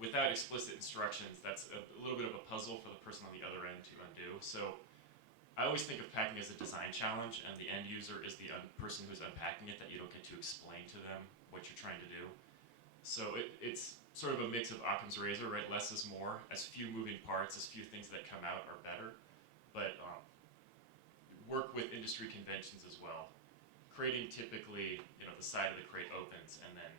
without explicit instructions, that's a little bit of a puzzle for the person on the other end to undo. So I always think of packing as a design challenge, and the end user is the person who's unpacking it, that you don't get to explain to them what you're trying to do. So it's sort of a mix of Occam's razor, right? Less is more. As few moving parts, as few things that come out are better. But work with industry conventions as well. Crating typically, the side of the crate opens, and then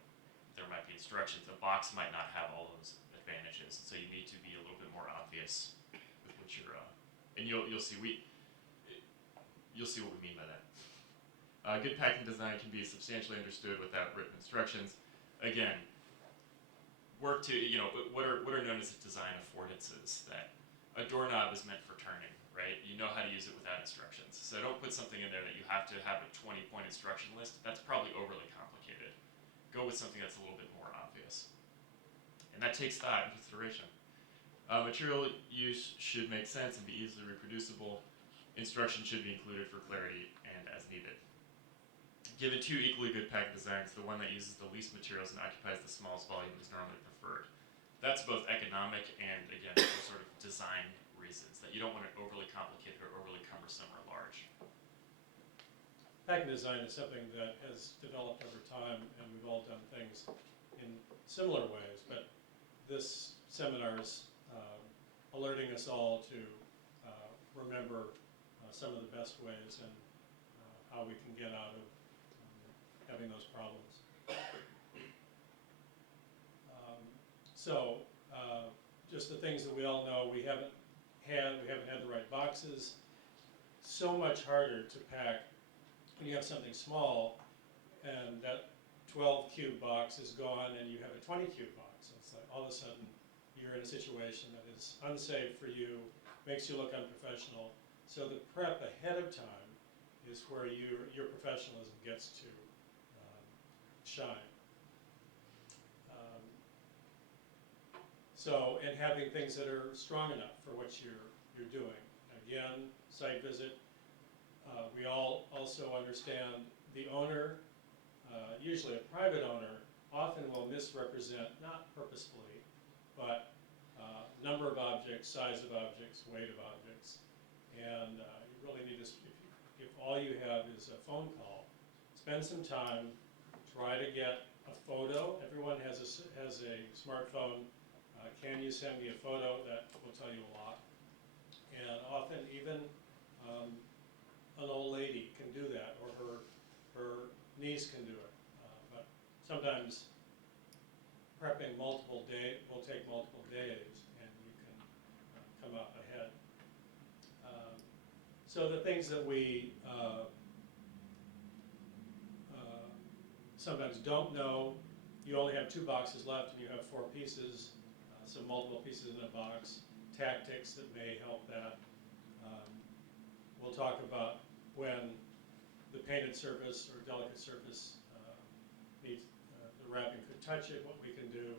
there might be instructions. A box might not have all those advantages, so you need to be a little bit more obvious with what you're. And you'll see you'll see what we mean by that. Good packing design can be substantially understood without written instructions. Again, work to, what are known as design affordances, that a doorknob is meant for turning, right? You know how to use it without instructions. So don't put something in there that you have to have a 20-point instruction list. That's probably overly complicated. Go with something that's a little bit more obvious. And that takes thought and consideration. Material use should make sense and be easily reproducible. Instruction should be included for clarity and as needed. Given two equally good packing designs, the one that uses the least materials and occupies the smallest volume is normally preferred. That's both economic and, again, for sort of design reasons, that you don't want it overly complicated or overly cumbersome or large. Packing design is something that has developed over time, and we've all done things in similar ways, but this seminar is alerting us all to remember some of the best ways and how we can get out of having those problems. Just the things that we all know, we haven't had the right boxes. So much harder to pack when you have something small and that 12 cube box is gone and you have a 20 cube box. It's like all of a sudden you're in a situation that is unsafe for you, makes you look unprofessional. So the prep ahead of time is where your professionalism gets to shine. And having things that are strong enough for what you're doing. Again, site visit. We all also understand the owner, usually a private owner, often will misrepresent, not purposefully, but number of objects, size of objects, weight of objects. And you really need to, if all you have is a phone call, spend some time, try to get a photo. Everyone has a smartphone. Can you send me a photo? That will tell you a lot. And often even an old lady can do that, or her niece can do it. But sometimes prepping will take multiple days, and you can come out ahead. So the things that we sometimes don't know, you only have 2 boxes left and you have 4 pieces, so multiple pieces in a box, tactics that may help that. We'll talk about when the painted surface or delicate surface needs, the wrapping could touch it, what we can do.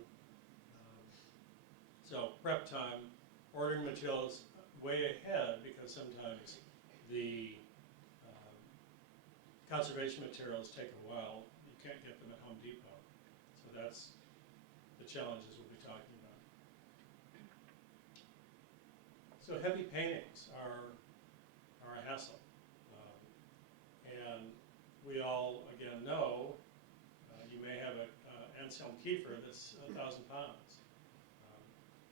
So prep time, ordering materials way ahead, because sometimes the conservation materials take a while. You can't get them at Home Depot. So that's the challenges we'll be talking about. So heavy paintings are a hassle. And we all, again, know you may have an Anselm Kiefer that's 1,000 pounds.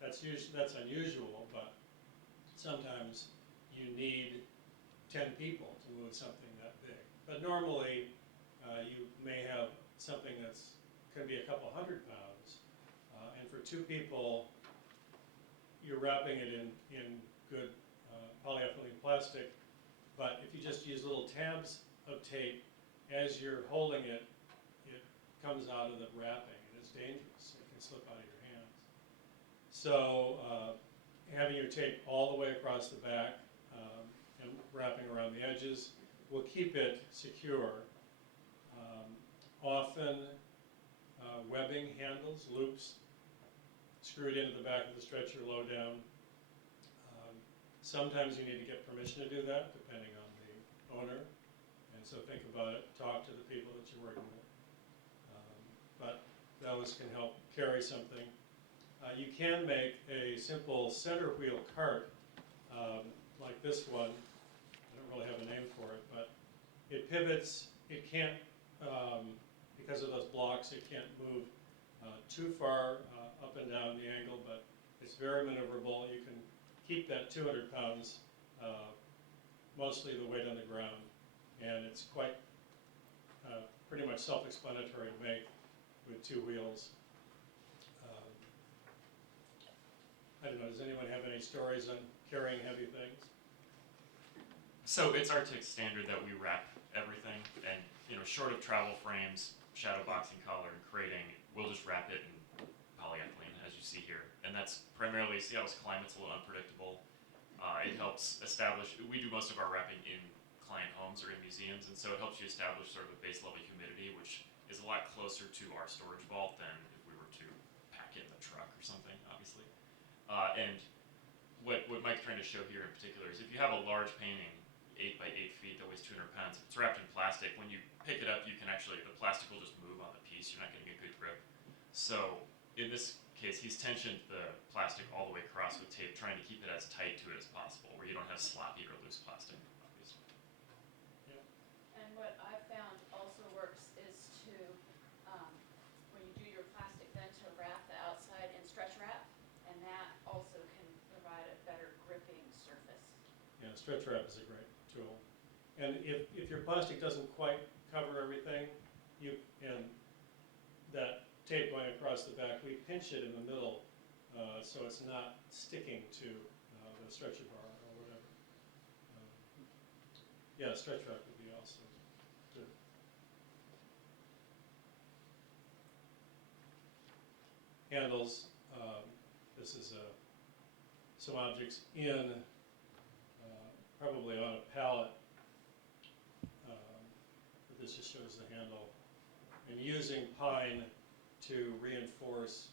That's unusual, but sometimes you need 10 people to move something that big. But normally, you may have something that's can be a couple hundred pounds, and for 2 people, you're wrapping it in good polyethylene plastic. But if you just use little tabs of tape, as you're holding it, it comes out of the wrapping, and it's dangerous. It can slip out of your hands. So having your tape all the way across the back and wrapping around the edges will keep it secure. Often webbing handles, loops, screwed into the back of the stretcher low down. Sometimes you need to get permission to do that, depending on the owner. And so think about it, talk to the people that you're working with. But those can help carry something. You can make a simple center wheel cart like this one. I don't really have a name for it, but it pivots. It can't, because of those blocks, it can't move too far up and down the angle, but it's very maneuverable. You can keep that 200 pounds, mostly the weight on the ground, and it's quite pretty much self-explanatory to make with two wheels. I don't know, does anyone have any stories on carrying heavy things? So it's Artech standard that we wrap everything, and short of travel frames, shadow boxing collar, and crating, we'll just wrap it in polyethylene, as you see here. And that's primarily, Seattle's climate's a little unpredictable. It helps establish, we do most of our wrapping in client homes or in museums, and so it helps you establish sort of a base level humidity, which is a lot closer to our storage vault than if we were to pack it in the truck or something, obviously. And what Mike's trying to show here in particular is if you have a large painting, 8 by 8 feet, that weighs 200 pounds, if it's wrapped in plastic, when you pick it up, you can actually, the plastic will just move on the piece, you're not getting a good grip. So in this case, he's tensioned the plastic all the way across with tape, trying to keep it as tight to it as possible, where you don't have sloppy or loose plastic, obviously. And what I've found also works is to, when you do your plastic, then to wrap the outside in stretch wrap, and that also can provide a better gripping surface. Yeah, stretch wrap is a great tool. And if your plastic doesn't quite cover everything, and that tape going across the back, we pinch it in the middle so it's not sticking to the stretcher bar or whatever. Yeah, stretch wrap would be also good. Handles, this is some objects in, probably on a pallet. But this just shows the handle. And using pine to reinforce,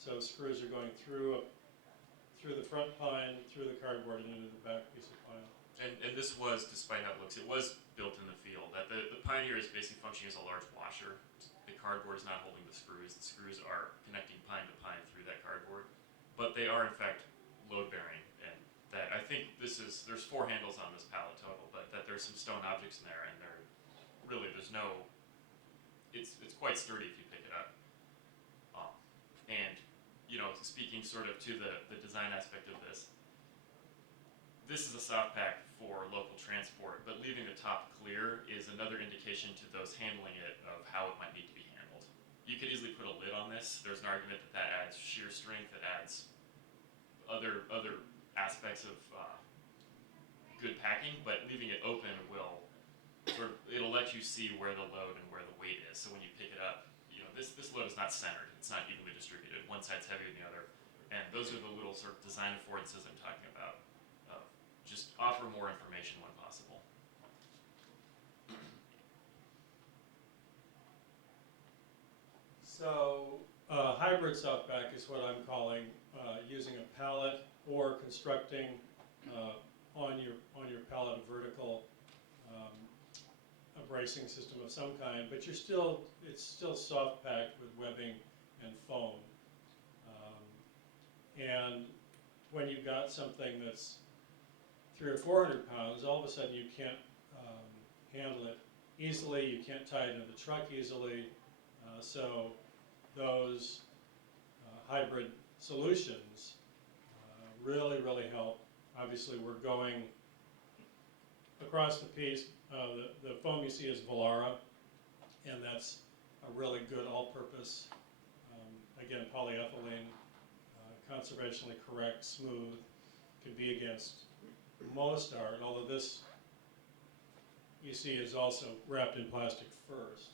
so screws are going through the front pine, through the cardboard, and into the back piece of pine. And this was, despite how it looks, it was built in the field. That the Pioneer is basically functioning as a large washer. The cardboard is not holding the screws. The screws are connecting pine to pine through that cardboard. But they are, in fact, load-bearing. And that, I think there's 4 handles on this pallet total, but that there's some stone objects in there, and there's no, it's quite sturdy if you pick it up. And, speaking sort of to the design aspect of this is a soft pack for local transport, but leaving the top clear is another indication to those handling it of how it might need to be handled. You could easily put a lid on this. There's an argument that adds shear strength, that adds other aspects of good packing, but leaving it open it'll let you see where the load and where the weight is. So when you pick it up, this load is not centered. It's not evenly distributed. One side's heavier than the other. And those are the little sort of design affordances I'm talking about. Just offer more information when possible. So hybrid softback is what I'm calling using a pallet or constructing on your pallet a vertical a bracing system of some kind, but it's still soft packed with webbing and foam. And when you've got something that's 300 or 400 pounds, all of a sudden you can't handle it easily. You can't tie it into the truck easily. So those hybrid solutions really, really help. Obviously, we're going across the piece. The foam you see is Volara, and that's a really good all-purpose, again, polyethylene, conservationally correct, smooth, can be against most art, although this you see is also wrapped in plastic first.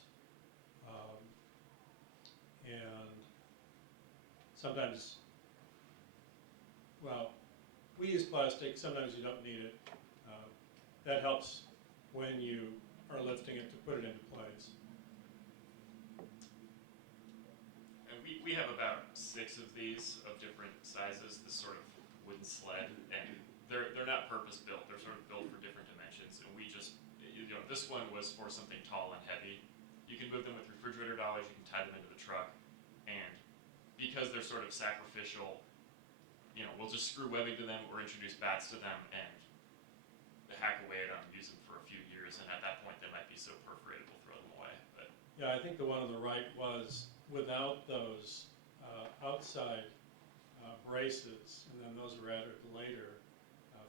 And sometimes, well, we use plastic, sometimes you don't need it. That helps when you are lifting it to put it into place. And we have about 6 of these of different sizes, this sort of wooden sled, and they're not purpose built. They're sort of built for different dimensions, and we just, this one was for something tall and heavy. You can move them with refrigerator dollars, you can tie them into the truck, and because they're sort of sacrificial, you know, we'll just screw webbing to them or introduce bats to them and hack away at them, use them for a few years, and at that point they might be so perforated we'll throw them away. But Yeah, I think the one on the right was without those outside braces, and then those were added later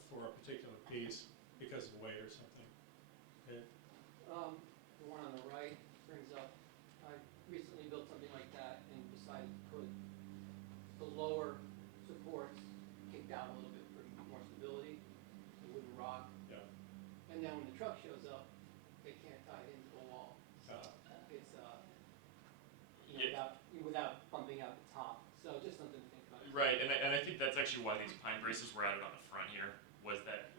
for a particular piece because of weight or something. Okay. The one on the right brings up, I recently built something like that and decided to put the lower supports kicked out a little bit for more stability, the wooden rock. Yeah. And then when the truck shows up, they can't tie it into the wall. So it's, without bumping out the top. So just something to think about. right, and I think that's actually why these pine braces were added on the front here, was that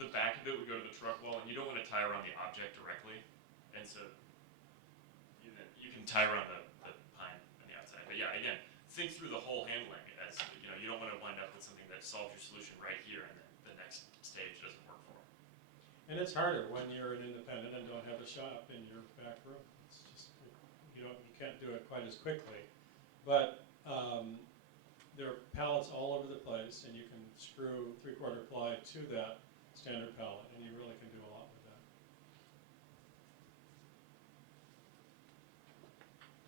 the back of it would go to the truck wall, and you don't want to tie around the object directly, and so you can tie around the pine on the outside. But yeah, again, think through the whole handling, as you know, you don't want to wind up with something that solves your solution right here, and then the next stage doesn't work for. And it's harder when you're an independent and don't have a shop in your back room. It's just, you can't do it quite as quickly. But there are pallets all over the place, and you can screw 3/4 ply to that standard pallet, and you really can do a lot with that.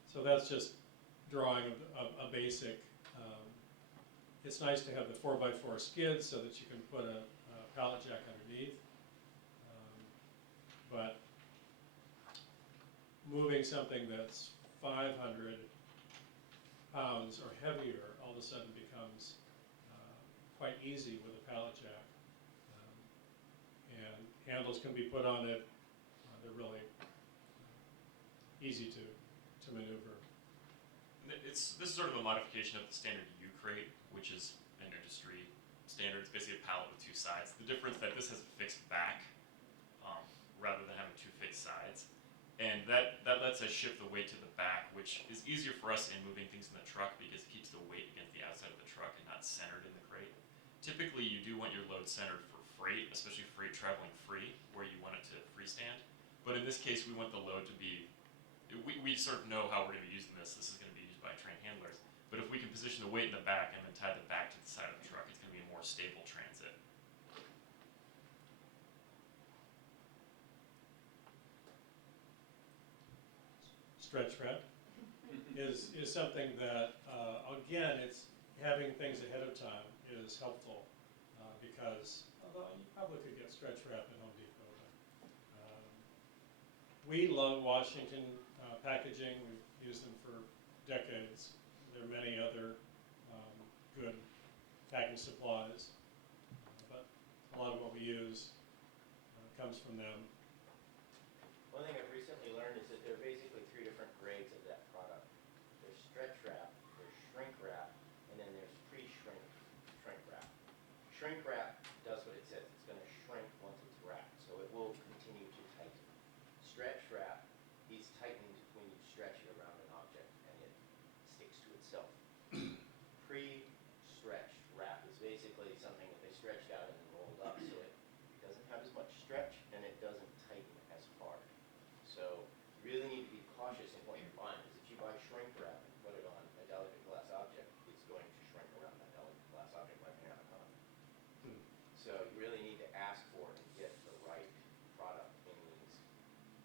So that's just drawing a basic. It's nice to have the 4x4 skid so that you can put a pallet jack underneath. But moving something that's 500 pounds or heavier all of a sudden becomes quite easy with a pallet jack. And handles can be put on it. They're really easy to maneuver. This is sort of a modification of the standard U crate, which is an industry standard. It's basically a pallet with two sides. The difference that this has a fixed back rather than having two fixed sides. And that lets us shift the weight to the back, which is easier for us in moving things in the truck because it keeps the weight against the outside of the truck and not centered in the crate. Typically, you do want your load centered for freight, especially freight traveling free, where you want it to freestand. But in this case, we want the load to be, we sort of know how we're going to be using this. This is going to be used by trained handlers. But if we can position the weight in the back and then tie the back to the side of the truck, it's going to be a more stable transit. Stretch wrap is something that, again, it's having things ahead of time is helpful because, although you probably could get stretch wrap at Home Depot. But, we love Washington packaging. We've used them for decades. There are many other good packing supplies, but a lot of what we use comes from them. One thing I've recently learned is that there are basically 3 different grades of that product. There's stretch wrap, there's shrink wrap, and then there's pre-shrink shrink wrap. Shrink wrap does what it says. It's going to shrink once it's wrapped, so it will continue to tighten. Stretch wrap is tightened when you stretch it around an object and it sticks to itself. Pre-stretched wrap is basically something that they stretched out and then rolled up, so it doesn't have as much stretch and it doesn't tighten as hard. So you really need to be cautious in what you're buying, because if you buy shrink wrap and put it on a delicate glass object, it's going to shrink around that delicate glass object like an anaconda. So you